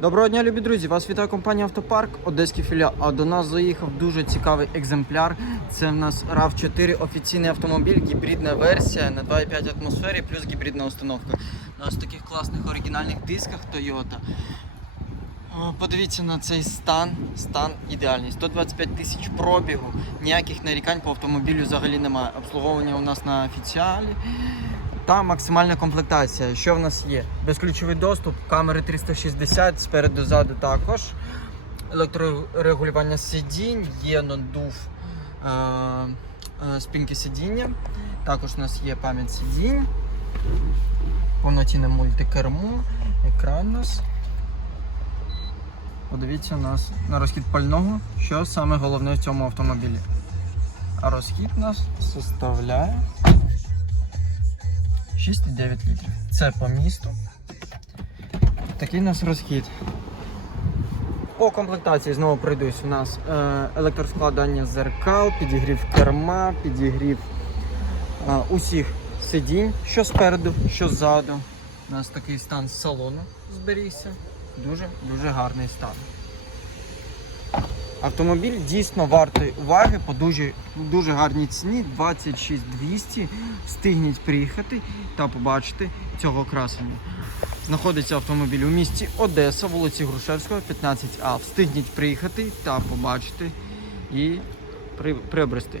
Доброго дня, любі друзі! Вас вітає компанія Автопарк, Одеський філіал. А до нас заїхав дуже цікавий екземпляр. Це в нас rav 4 офіційний автомобіль, гібридна версія на 2,5 атмосфері плюс гібридна установка. На ось таких класних оригінальних дисках Toyota. Подивіться на цей стан, стан ідеальний. 125 тисяч пробігу, ніяких нарікань по автомобілю взагалі немає. Обслуговування у нас на офіціалі. Та максимальна комплектація. Що в нас є? Безключовий доступ, камери 360, спереду ззаду також. Електрорегулювання сидінь, є надув е, е, спинки сидіння. Також у нас є пам'ять сидінь, повноцінне мультикермо, екран у нас. Подивіться нас на розхід пального, що саме головне в цьому автомобілі. А розхід нас составляє 6,9 літрів. Це по місту. Такий у нас розхід. По комплектації знову пройдусь. У нас е, електроскладання зеркал, підігрів керма, підігрів е, усіх сидінь, що спереду, що ззаду. У нас такий стан салону зберігся. Дуже дуже гарний стан. Автомобіль дійсно вартий уваги по дуже, дуже гарній ціні 26 200. Встигніть приїхати та побачити цього красення. Знаходиться автомобіль у місті Одеса, вулиці Грушевського, 15А. Встигніть приїхати та побачити і при- приобрести.